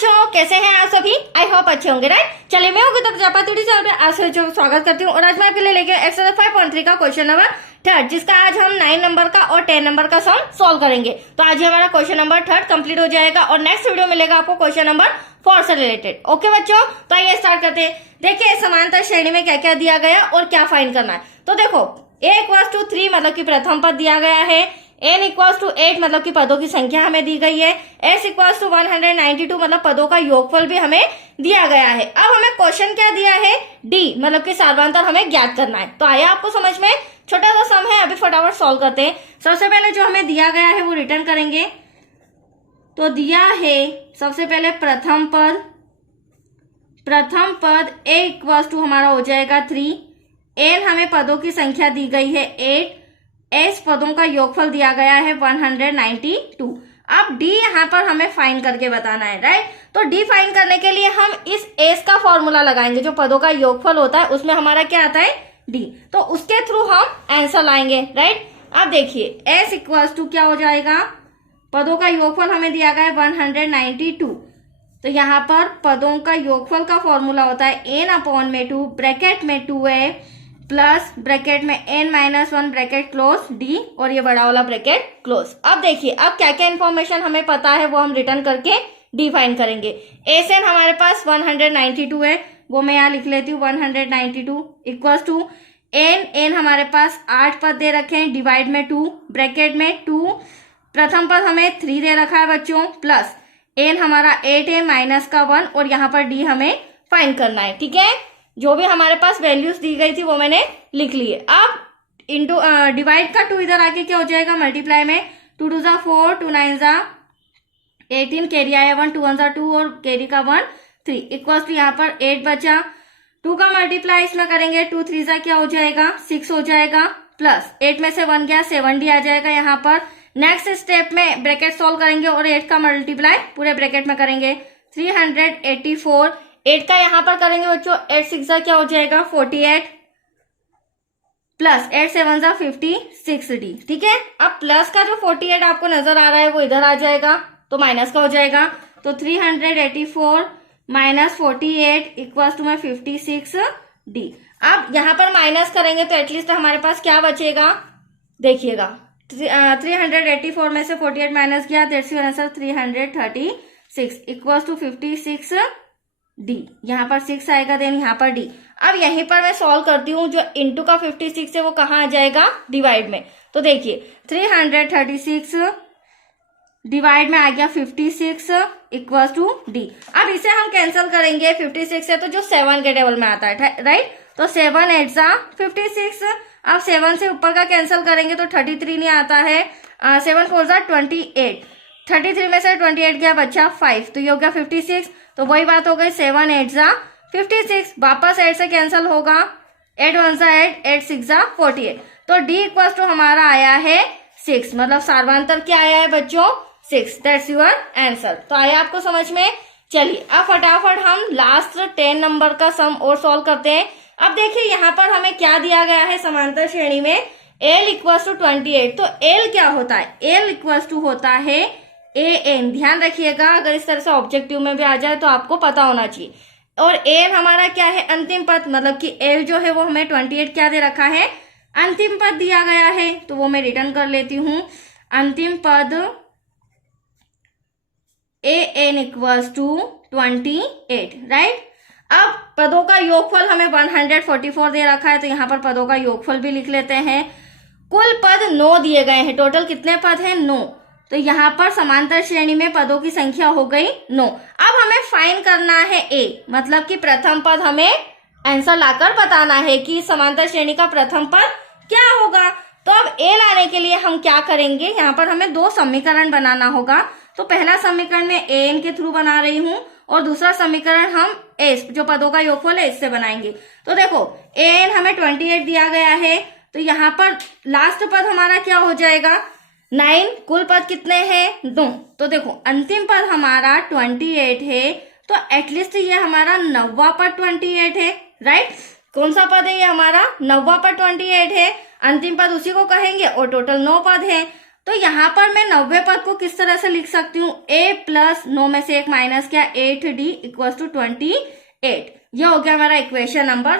बच्चों, कैसे हैं आप सभी? आई होप अच्छे होंगे, राइट। चलिए, मैं होगी तो प्रजापति चैनल पे आप सभी को स्वागत करती हूँ और आज मैं आपके लिए लेके एक्सरसाइज 5.3 का क्वेश्चन नंबर 3, जिसका आज हम 9 नंबर का और 10 नंबर का सम सॉल्व करेंगे। तो आज हमारा क्वेश्चन नंबर 3 कंप्लीट हो जाएगा और नेक्स्ट वीडियो मिलेगा आपको क्वेश्चन नंबर 4 से रिलेटेड। ओके बच्चों, तो आइए स्टार्ट करते हैं। देखिए, समांतर श्रेणी में क्या क्या दिया गया और क्या फाइंड करना है। तो देखो, a=3 मतलब कि प्रथम पद दिया गया है, n=8 मतलब कि पदों की संख्या हमें दी गई है, s=192 मतलब पदों का योगफल भी हमें दिया गया है। अब हमें क्वेश्चन क्या दिया है, d मतलब कि सार्वधान्तक हमें ज्ञात करना है। तो आया आपको समझ में, छोटा सा सम है, अभी फटाफट सॉल्व करते हैं। सबसे पहले जो हमें दिया गया है वो रिटर्न करेंगे। तो दिया है सबसे पहले प्रथम पद a= हमारा हो जाएगा 3, n हमें पदों की संख्या दी गई है 8, s पदों का योगफल दिया गया है 192। अब d यहाँ पर हमें फाइंड करके बताना है, राइट। तो d फाइंड करने के लिए हम इस s का फॉर्मूला लगाएंगे, जो पदों का योगफल होता है उसमें हमारा क्या आता है, d। तो उसके थ्रू हम आंसर लाएंगे, राइट। अब देखिए, s= क्या हो जाएगा, पदों का योगफल हमें दिया गया है 192। तो यहाँ पर पदों का योगफल का फॉर्मूला होता है n/2 ब्रैकेट में 2a प्लस ब्रैकेट में n-1 ब्रैकेट क्लोज d और ये बड़ा वाला ब्रैकेट क्लोज। अब देखिए, अब क्या क्या इन्फॉर्मेशन हमें पता है वो हम रिटर्न करके d फाइंड करेंगे। Sn हमारे पास 192 है, वो मैं यहाँ लिख लेती हूँ 192 इक्वल्स टू n हमारे पास 8 पद दे रखे हैं, डिवाइड में 2 ब्रैकेट में 2, प्रथम पद हमें 3 दे रखा है बच्चों, प्लस n हमारा 8 है माइनस का 1 और यहाँ पर d हमें फाइंड करना है, ठीक है। जो भी हमारे पास वैल्यूज दी गई थी वो मैंने लिख ली है। अब इंटू डिवाइड का 2 इधर आके क्या हो जाएगा, मल्टीप्लाई में 2 2 जा 4, 2 9 जा 18, कैरी आया 1, 2 1 जा 2 और कैरी का 1 3 इक्वल्स टू यहाँ पर 8 बचा, 2 का मल्टीप्लाई इसमें करेंगे 2 3 जा क्या हो जाएगा 6 हो जाएगा, प्लस 8 में से 1 गया 7d आ जाएगा यहाँ पर। नेक्स्ट स्टेप में ब्रैकेट सॉल्व करेंगे और 8 का मल्टीप्लाई पूरे ब्रैकेट में करेंगे 384, 8 का यहाँ पर करेंगे बच्चों 8 6 जा क्या हो जाएगा 48 प्लस 8 7 जा 56d, ठीक है। अब प्लस का जो 48 आपको नजर आ रहा है वो इधर आ जाएगा, तो माइनस का हो जाएगा। तो 384 माइनस 48 इक्वल्स टू 56d। अब यहाँ पर माइनस करेंगे तो एटलीस्ट हमारे पास क्या बचेगा, देखिएगा 384 में से 48 माइनस किया, that's your answer 336 equals to 56d। यहाँ पर 6 आएगा, देन यहाँ पर d। अब यहीं पर मैं सॉल्व करती हूँ, जो इंटू का 56 है वो कहाँ आ जाएगा, डिवाइड में। तो देखिए 336 डिवाइड में आ गया 56 इक्वल्स टू d। अब इसे हम कैंसिल करेंगे, 56 है तो जो 7 के टेबल में आता है, राइट। तो 7 8 जा 56, अब 7 से ऊपर का कैंसिल करेंगे तो 33 नहीं आता है, 7 4 जा 28, 33 में से 28 गया बच्चा 5, तो ये हो गया 56। तो वही बात हो गई, 7 8 जा 56, वापस 8 से कैंसिल होगा, 8 1 जा 8, 8 6 जा 48। तो d इक्वल्स टू हमारा आया है 6, मतलब सार्वधान्तक क्या आया है बच्चों 6, दैट्स योर आंसर। तो आया आपको समझ में। चलिए, अब फटाफट हम लास्ट 10 नंबर का सम और सॉल्व करते हैं। अब देखिए, यहाँ पर हमें क्या दिया गया है समांतर श्रेणी में, l=28। तो l क्या होता है, l= होता है an। ध्यान रखिएगा, अगर इस तरह से ऑब्जेक्टिव में भी आ जाए तो आपको पता होना चाहिए। और an हमारा क्या है, अंतिम पद, मतलब कि l जो है वो हमें 28 क्या दे रखा है, अंतिम पद दिया गया है। तो वो मैं रिटर्न कर लेती हूँ, अंतिम पद an=28, राइट। अब पदों का योगफल हमें 144 दे रखा है, तो यहाँ पर पदों का योगफल भी लिख लेते हैं। कुल पद 9 दिए गए हैं, टोटल कितने पद हैं 9। तो यहाँ पर समांतर श्रेणी में पदों की संख्या हो गई 9। अब हमें फाइंड करना है a, मतलब कि प्रथम पद हमें आंसर लाकर बताना है कि समांतर श्रेणी का प्रथम पद क्या होगा। तो अब a लाने के लिए हम क्या करेंगे, यहाँ पर हमें 2 समीकरण बनाना होगा। तो पहला समीकरण मैं an के थ्रू बना रही हूँ और दूसरा समीकरण हम s, जो पदों का योगफल है, इससे बनाएंगे। तो देखो, an हमें 28 दिया गया है, तो यहाँ पर लास्ट पद हमारा क्या हो जाएगा 9, कुल पद कितने हैं 2। तो देखो, अंतिम पद हमारा 28 है, तो एटलीस्ट ये हमारा 9वां पद 28 है, राइट। कौन सा पद है ये हमारा, 9वां पद 28 है, अंतिम पद उसी को कहेंगे और टोटल 9 पद है। तो यहाँ पर मैं 90 पद को किस तरह से लिख सकती हूँ, a प्लस 9 में से 1 माइनस किया 8d इक्वल टू 28। ये हो गया हमारा इक्वेशन नंबर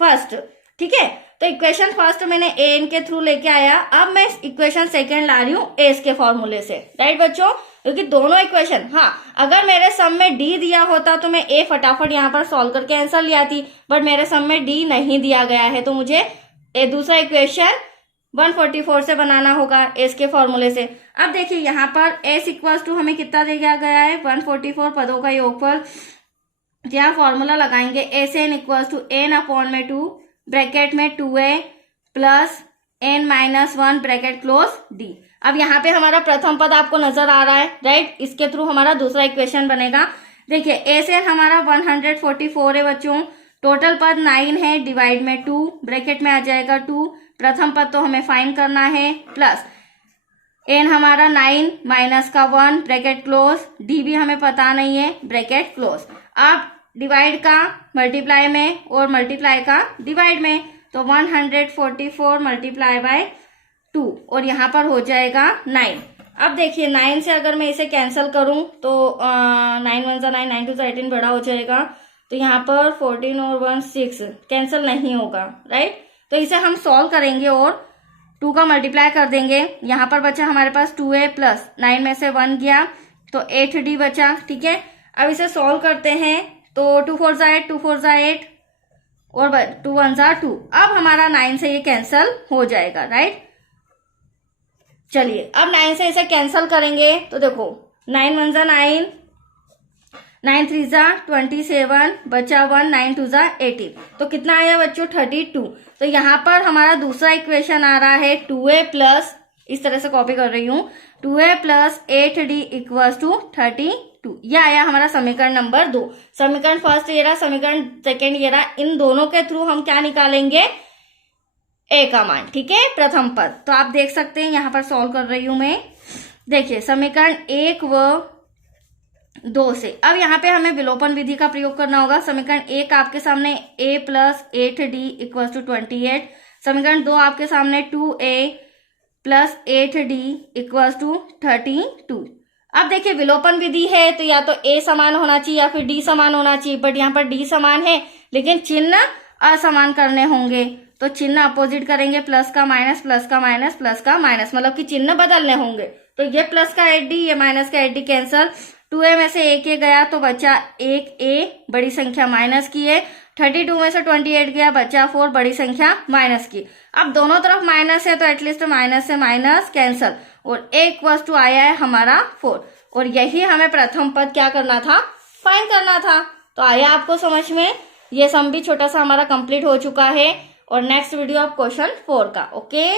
फर्स्ट। ठीक है, तो इक्वेशन फर्स्ट मैंने an के थ्रू लेके आया। अब मैं इक्वेशन सेकेंड ला रही हूँ एस के फॉर्मूले से। राइट बच्चों, क्योंकि दोनों इक्वेशन, हाँ अगर मेरे सम में डी दिया होता तो मैं ए फटाफट यहाँ पर सॉल्व करके आंसर ले आती, बट मेरे सम में डी नहीं दिया गया है, तो मुझे दूसरा इक्वेशन 144 से बनाना होगा एस के फॉर्मूले से। अब देखिए यहाँ पर एस इक्वल्स टू हमें कितना दिया गया है, 144 पदों का योगफल। यहाँ फॉर्मूला लगाएंगे S N equals to N upon में 2 ब्रैकेट में 2a plus n minus 1 bracket close d। अब यहाँ पे हमारा प्रथम पद आपको नजर आ रहा है, राइट, इसके थ्रू हमारा दूसरा इक्वेशन बनेगा। देखिए एस एन हमारा 144 है बच्चों, टोटल पद 9 है, डिवाइड में 2 ब्रैकेट में आ जाएगा 2, प्रथम पद तो हमें फाइंड करना है, प्लस n हमारा 9 माइनस का 1 ब्रैकेट क्लोज, d भी हमें पता नहीं है ब्रैकेट क्लोज। अब डिवाइड का मल्टीप्लाई में और मल्टीप्लाई का डिवाइड में, तो 144 मल्टीप्लाई बाय 2 और यहाँ पर हो जाएगा 9। अब देखिए 9 से अगर मैं इसे कैंसिल करूं तो 9 1 9 9 2 18 बड़ा हो जाएगा, तो यहाँ पर 14 और 1 6 कैंसिल नहीं होगा, राइट। तो इसे हम सॉल्व करेंगे और 2 का मल्टीप्लाई कर देंगे। यहाँ पर बचा हमारे पास 2a प्लस 9 में से 1 गया तो 8d बचा। ठीक है, अब इसे सॉल्व करते हैं तो 2 4 जा 8, 2 4 जा 8 और 2 1 जा 2। अब हमारा 9 से ये कैंसिल हो जाएगा, राइट। चलिए अब 9 से इसे कैंसिल करेंगे तो देखो 9 1 जा 9, 9 3 जा 27, बचा 1, 9 2 जा 18, तो कितना आया बच्चों 32। तो यहाँ पर हमारा दूसरा इक्वेशन आ रहा है 2a प्लस, इस तरह से कॉपी कर रही हूँ, 2a plus 8d equal to 32। यह आया हमारा समीकरण नंबर 2। समीकरण फर्स्ट ये रहा, समीकरण सेकेंड ये रहा। इन दोनों के थ्रू हम क्या निकालेंगे, ए का मान। ठीक है, प्रथम पद तो आप देख सकते हैं यहाँ पर सॉल्व कर रही हूं मैं। देखिए समीकरण 1 व 2 से अब यहाँ पे हमें विलोपन विधि का प्रयोग करना होगा। समीकरण 1 आपके सामने a plus 8d equal to 28, समीकरण 2 आपके सामने 2a plus 8d equal to 32। अब देखिए विलोपन विधि है तो या तो a समान होना चाहिए या फिर d समान होना चाहिए, बट यहाँ पर d समान है लेकिन चिन्ह असमान करने होंगे, तो चिन्ह अपोजिट करेंगे, प्लस का माइनस, प्लस का माइनस, प्लस का माइनस, मतलब कि चिन्ह बदलने होंगे। तो ये प्लस का 8d, ये माइनस का 8d कैंसल, 2a में से 1a गया तो बचा 1a, बड़ी संख्या माइनस की है, 32 में से 28 गया बचा 4, बड़ी संख्या माइनस की। अब दोनों तरफ माइनस है तो एटलीस्ट माइनस से माइनस कैंसल और एक वस्तु आया है हमारा 4, और यही हमें प्रथम पद क्या करना था, फाइंड करना था। तो आया आपको समझ में, ये सम भी छोटा सा हमारा कंप्लीट हो चुका है और नेक्स्ट वीडियो आप क्वेश्चन 4 का। ओके।